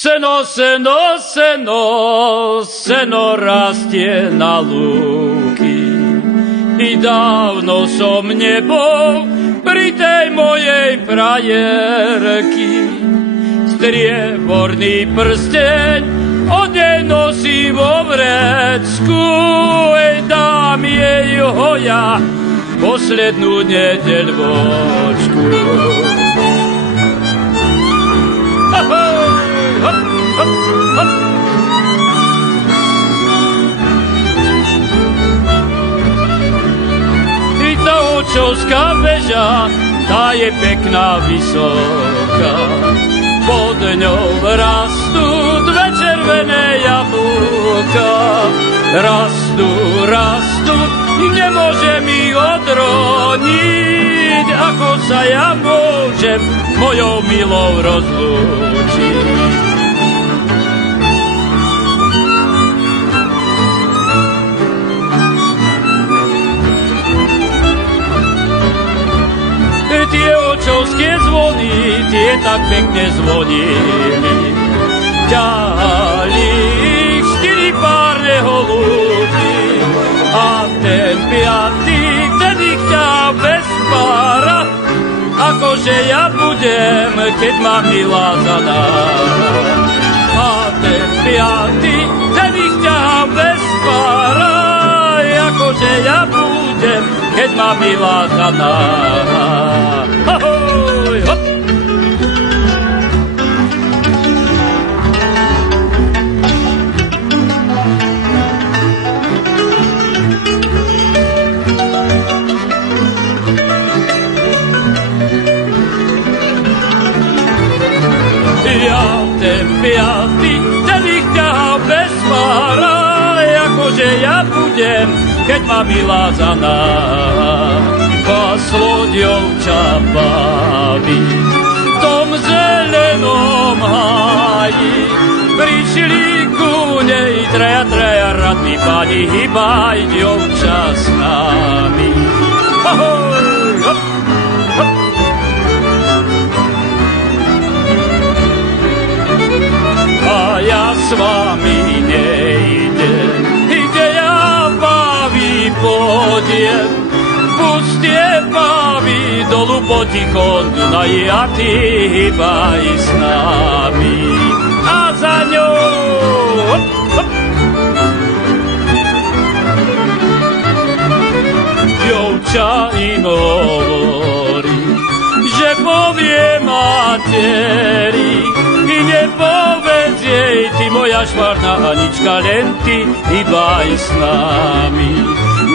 Seno, seno, seno, seno rastie na lúky. I dávno som nebol pri tej mojej frajerky. Strieborný prsteň od nej nosí vo vrecku. Ej, dám jej hoja poslednú nedeľvočku. I tá očovská väža, tá je pekná vysoká. Pod ňou rastú dve červené jablúka. Rastú, rastú, nemôžem ich odroniť. Ako sa ja môžem mojou milou rozlúčiť? Tie očovské zvony, tie tak pekne zvonili. Ťahali ich 4 párne holúby. A ten piatý, ten ich ťahal bez pára. Akože ja budem, keď ma milá zadára. A ten piatý, ten ich ťahal bez pára. Akože ja budem, keď ma milá zadára. Ahoj, hop! Ja ten piatý, ten ich ťahal bez pára. Akože ja budem, keď ma milá zaná. Paslo dievča baví v tom zelenom háji. Prišli ku nej traja radní páni, hýbaj dievča s nami. Ahoj, hop, hop. A ja s vami nejdem, kde ja baví podiem. Pustie baví dolu potichon Dunaji a ty hýbaj s nami. A za ňou hop, hop. Dievča im hovorí, že povie materi. I nepovedz jej, ty moja švarná Anička, len ty hýbaj s nami.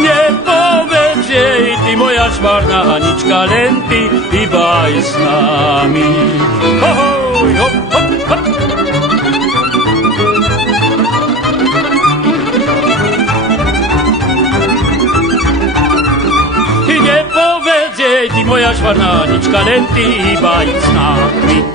Nepovedz jej, ty moja švarná Anička, len ty hýbaj s nami. Ahoj, hop, hop, hop. Nepovedz jej, ty moja švarná Anička, len ty hýbaj s nami.